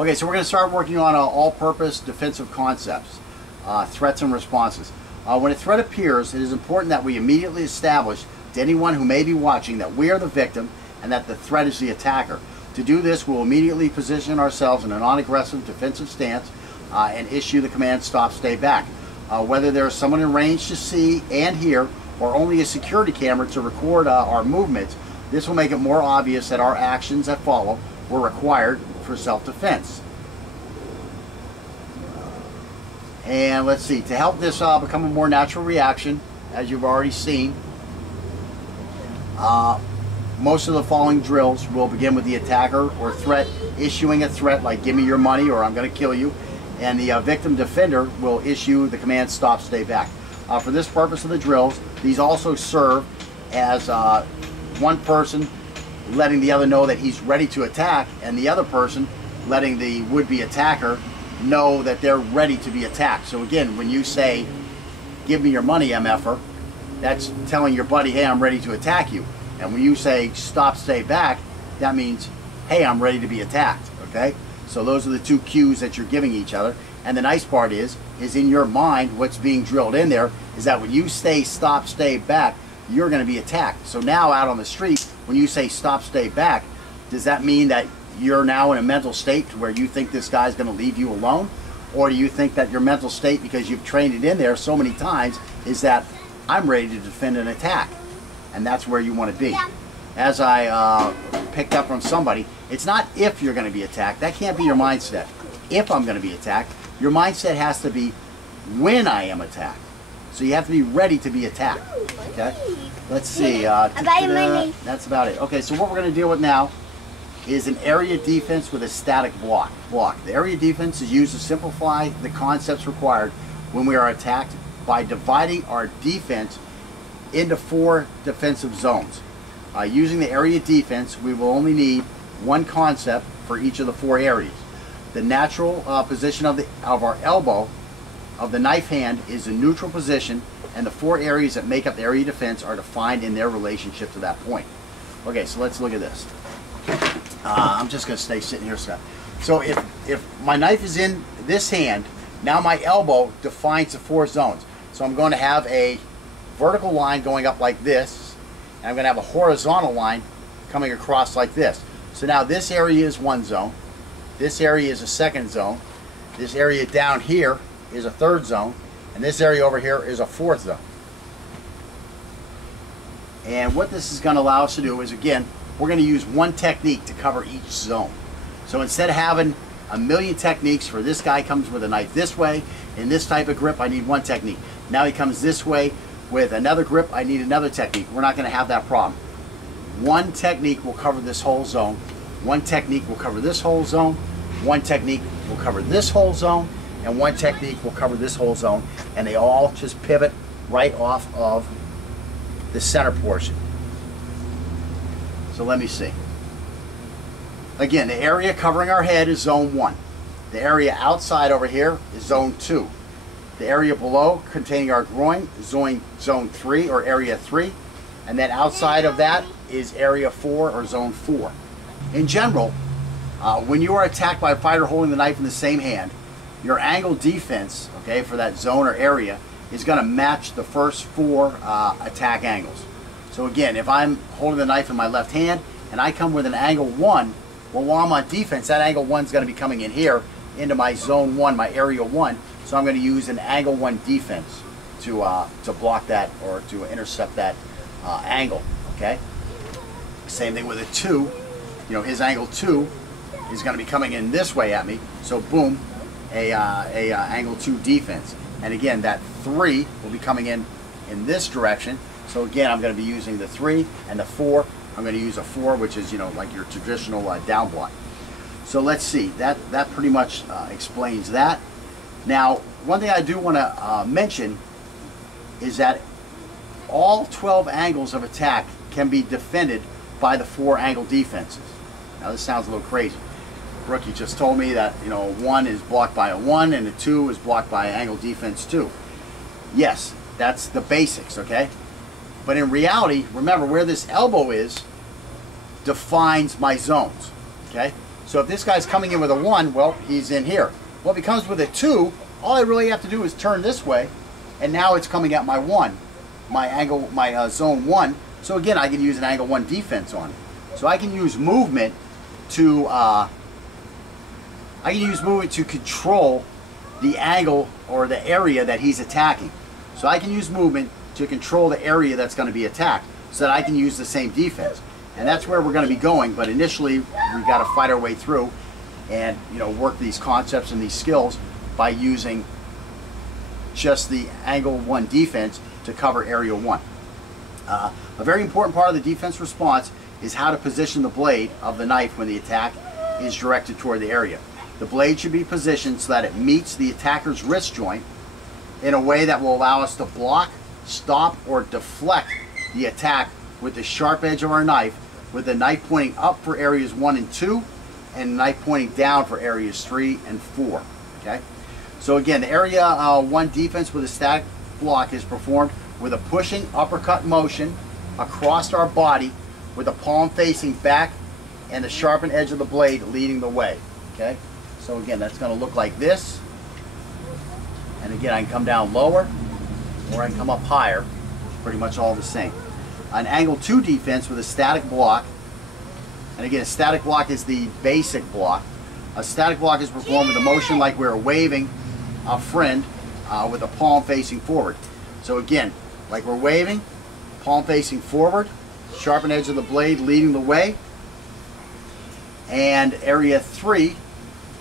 Okay, so we're going to start working on all-purpose defensive concepts, threats and responses. When a threat appears, it is important that we immediately establish to anyone who may be watching that we are the victim and that the threat is the attacker. To do this, we'll immediately position ourselves in a non-aggressive defensive stance and issue the command stop, stay back. Whether there is someone in range to see and hear or only a security camera to record our movements, this will make it more obvious that our actions that follow were required for self-defense. And let's see, to help this become a more natural reaction, as you've already seen, most of the following drills will begin with the attacker or threat issuing a threat like give me your money or I'm going to kill you, and the victim defender will issue the command stop, stay back. For this purpose of the drills, these also serve as one person letting the other know that he's ready to attack, and the other person letting the would-be attacker know that they're ready to be attacked. So again, when you say give me your money, MFer, that's telling your buddy, hey, I'm ready to attack you. And when you say stop, stay back, that means, hey, I'm ready to be attacked. Okay, so those are the two cues that you're giving each other. And the nice part is in your mind, what's being drilled in there is that when you say stop, stay back, you're going to be attacked. So now out on the street, when you say stop, stay back, does that mean that you're now in a mental state where you think this guy's going to leave you alone? Or do you think that your mental state, because you've trained it in there so many times, is that I'm ready to defend an attack? And that's where you want to be. As I picked up from somebody, it's not if you're going to be attacked. That can't be your mindset. If I'm going to be attacked, your mindset has to be when I am attacked. So you have to be ready to be attacked. Okay? Let's see. That's about it. Okay, so what we're going to deal with now is an area defense with a static block. The area defense is used to simplify the concepts required when we are attacked by dividing our defense into 4 defensive zones. Using the area defense, we will only need one concept for each of the 4 areas. The natural position of our elbow of the knife hand is a neutral position, and the 4 areas that make up the area defense are defined in their relationship to that point. Okay, so let's look at this. I'm just going to stay sitting here, Scott. So if my knife is in this hand, now my elbow defines the 4 zones. So I'm going to have a vertical line going up like this, and I'm going to have a horizontal line coming across like this. So now this area is one zone, this area is a second zone, this area down here is a third zone, and this area over here is a 4th zone. And what this is going to allow us to do is, again, we're going to use one technique to cover each zone. So instead of having a million techniques for this guy comes with a knife this way, in this type of grip, I need one technique. Now he comes this way with another grip, I need another technique. We're not going to have that problem. One technique will cover this whole zone. One technique will cover this whole zone. One technique will cover this whole zone. And one technique will cover this whole zone. And they all just pivot right off of the center portion. So let me see. Again, the area covering our head is zone 1. The area outside over here is zone 2. The area below containing our groin is zone 3 or area 3. And then outside of that is area 4 or zone 4. In general, when you are attacked by a fighter holding the knife in the same hand, your angle defense, okay, for that zone or area is going to match the first 4 attack angles. So again, if I'm holding the knife in my left hand and I come with an angle 1, well, while I'm on defense, that angle 1 is going to be coming in here into my zone 1, my area 1. So I'm going to use an angle 1 defense to block that or to intercept that angle. Okay. Same thing with a 2. You know, his angle 2 is going to be coming in this way at me. So boom, a angle 2 defense. And again, that 3 will be coming in this direction. So again, I'm going to be using the 3 and the 4. I'm going to use a 4, which is, you know, like your traditional down block. So let's see. That pretty much explains that. Now, one thing I do want to mention is that all 12 angles of attack can be defended by the 4 angle defenses. Now, this sounds a little crazy. Brookie just told me that, you know, 1 is blocked by a 1 and a 2 is blocked by angle defense 2. Yes, that's the basics, okay? But in reality, remember where this elbow is defines my zones, okay? So if this guy's coming in with a 1, well, he's in here. Well, if he comes with a 2, all I really have to do is turn this way, and now it's coming at my 1, my angle, my zone 1. So again, I can use an angle 1 defense on it. So I can use movement to control the angle or the area that he's attacking. So I can use movement to control the area that's going to be attacked, so that I can use the same defense. And that's where we're going to be going. But initially, we've got to fight our way through and, you know, work these concepts and these skills by using just the angle 1 defense to cover area 1. A very important part of the defense response is how to position the blade of the knife when the attack is directed toward the area. The blade should be positioned so that it meets the attacker's wrist joint in a way that will allow us to block, stop, or deflect the attack with the sharp edge of our knife, with the knife pointing up for areas 1 and 2, and the knife pointing down for areas 3 and 4. Okay? So again, the area 1 defense with a static block is performed with a pushing uppercut motion across our body, with the palm facing back and the sharpened edge of the blade leading the way. Okay? So again, that's going to look like this. And again, I can come down lower or I can come up higher. Pretty much all the same. An angle 2 defense with a static block. And again, a static block is the basic block. A static block is performed with a motion like we're waving a friend with the palm facing forward. So again, like we're waving, palm facing forward, sharpened edge of the blade leading the way. And area 3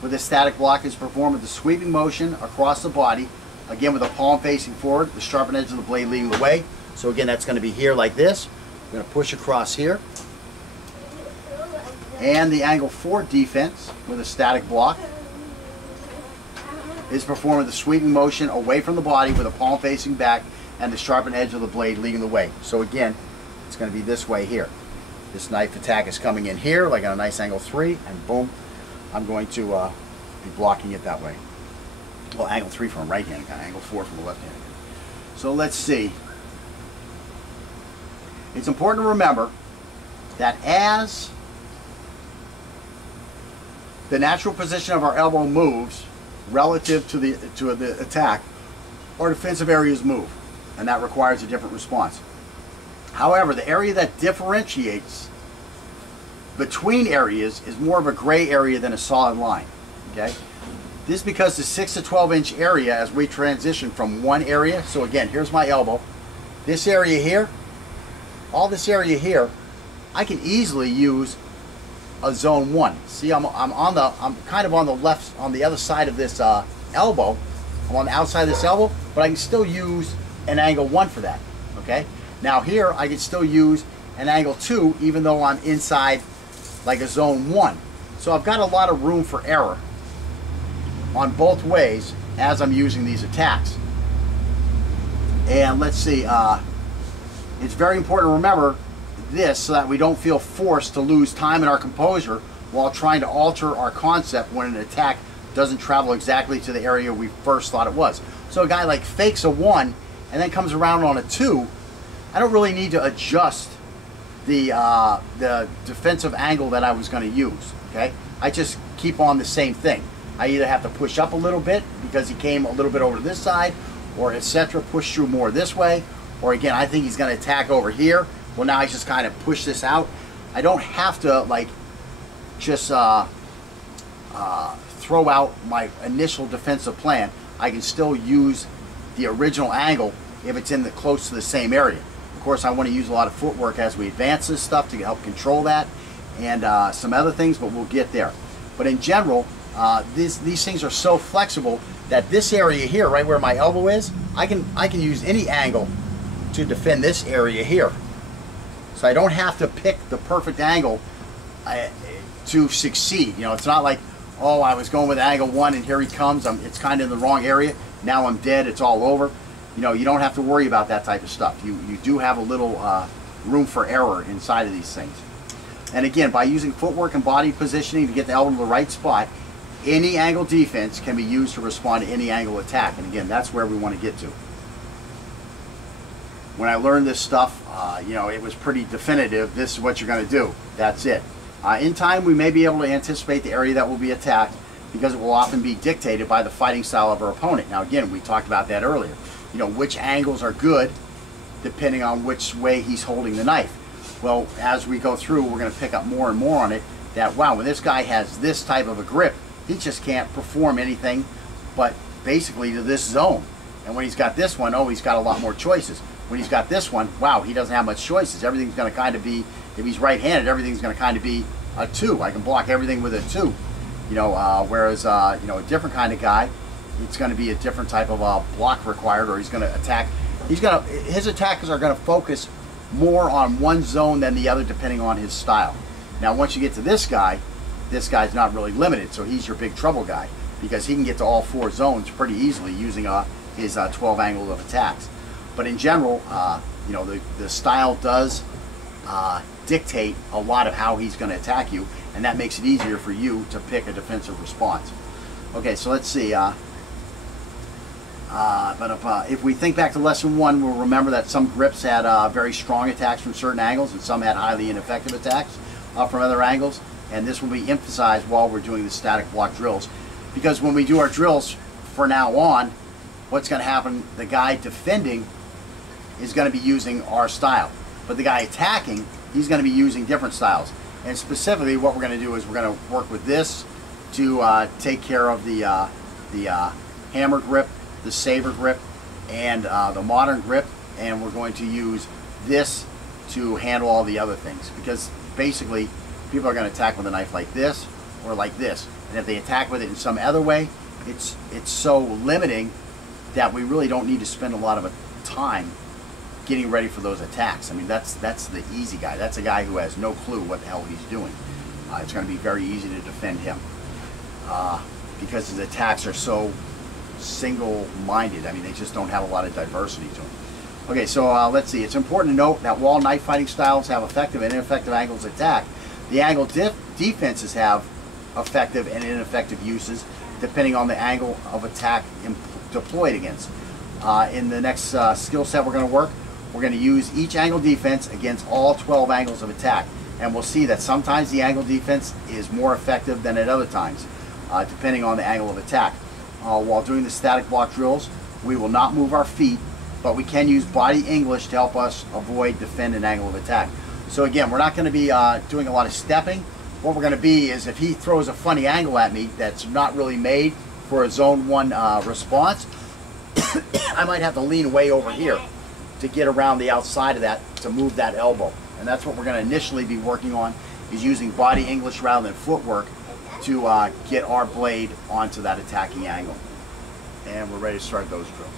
with a static block is performed with a sweeping motion across the body, again with the palm facing forward, the sharpened edge of the blade leading the way. So again, that's going to be here like this. I'm going to push across here. And the angle 4 defense with a static block is performed with a sweeping motion away from the body with the palm facing back and the sharpened edge of the blade leading the way. So again, it's going to be this way here. This knife attack is coming in here, like on a nice angle 3, and boom, I'm going to be blocking it that way. Well, angle 3 from a right hand guy, angle 4 from a left hand guy. So let's see. It's important to remember that as the natural position of our elbow moves relative to the attack, our defensive areas move, and that requires a different response. However, the area that differentiates between areas is more of a gray area than a solid line. Okay? This is because the 6 to 12 inch area, as we transition from one area, so again, here's my elbow, this area here, all this area here, I can easily use a zone 1. See, I'm kind of on the left, on the other side of this elbow. I'm on the outside of this elbow, but I can still use an angle 1 for that. Okay? Now here, I can still use an angle 2, even though I'm inside like a zone 1. So I've got a lot of room for error on both ways as I'm using these attacks. And let's see, it's very important to remember this so that we don't feel forced to lose time in our composure while trying to alter our concept when an attack doesn't travel exactly to the area we first thought it was. So a guy like fakes a 1 and then comes around on a 2, I don't really need to adjust the defensive angle that I was going to use. Okay, I just keep on the same thing. I either have to push up a little bit because he came a little bit over to this side, or etc. push through more this way, or again, I think he's going to attack over here. Well, now I just kind of push this out. I don't have to like just throw out my initial defensive plan. I can still use the original angle if it's in the close to the same area. Of course, I want to use a lot of footwork as we advance this stuff to help control that, and some other things, but we'll get there. But in general, these things are so flexible that this area here, right where my elbow is, I can use any angle to defend this area here. So I don't have to pick the perfect angle to succeed. You know, it's not like, oh, I was going with angle 1 and here he comes. It's kind of in the wrong area. Now I'm dead. It's all over. You know, you don't have to worry about that type of stuff. You do have a little room for error inside of these things. And again, by using footwork and body positioning to get the elbow to the right spot, any angle defense can be used to respond to any angle attack. And again, that's where we want to get to. When I learned this stuff, you know, it was pretty definitive. This is what you're going to do. That's it. In time, we may be able to anticipate the area that will be attacked because it will often be dictated by the fighting style of our opponent. Now again, we talked about that earlier. You know, which angles are good depending on which way he's holding the knife. Well, as we go through, we're going to pick up more and more on it that, wow, when this guy has this type of a grip, he just can't perform anything but basically to this zone. And when he's got this one, oh, he's got a lot more choices. When he's got this one, wow, he doesn't have much choices. Everything's going to kind of be, if he's right-handed, everything's going to kind of be a 2. I can block everything with a 2. You know, whereas, you know, a different kind of guy, it's going to be a different type of block required, or he's going to attack. His attackers are going to focus more on one zone than the other depending on his style. Now, once you get to this guy's not really limited, so he's your big trouble guy because he can get to all 4 zones pretty easily using his 12 angles of attacks. But in general, you know, the style does dictate a lot of how he's going to attack you, and that makes it easier for you to pick a defensive response. Okay, so let's see. If we think back to lesson 1, we'll remember that some grips had very strong attacks from certain angles, and some had highly ineffective attacks from other angles. And this will be emphasized while we're doing the static block drills, because when we do our drills for now on, what's going to happen? The guy defending is going to be using our style, but the guy attacking, he's going to be using different styles. And specifically, what we're going to do is we're going to work with this to take care of the hammer grip, the saber grip, and the modern grip, and we're going to use this to handle all the other things, because basically people are going to attack with a knife like this or like this, and if they attack with it in some other way, it's so limiting that we really don't need to spend a lot of time getting ready for those attacks. I mean, that's the easy guy. That's a guy who has no clue what the hell he's doing. It's going to be very easy to defend him because his attacks are so single-minded. I mean, they just don't have a lot of diversity to them. Okay, so let's see. It's important to note that while knife fighting styles have effective and ineffective angles of attack, the angle defenses have effective and ineffective uses depending on the angle of attack deployed against. In the next skill set we're going to work, we're going to use each angle defense against all 12 angles of attack. And we'll see that sometimes the angle defense is more effective than at other times, depending on the angle of attack. While doing the static block drills, we will not move our feet, but we can use body English to help us avoid, defend an angle of attack. So again, we're not going to be doing a lot of stepping. What we're going to be is, if he throws a funny angle at me that's not really made for a zone 1 response, I might have to lean way over here to get around the outside of that to move that elbow. And that's what we're going to initially be working on, is using body English rather than footwork to get our blade onto that attacking angle. And we're ready to start those drills.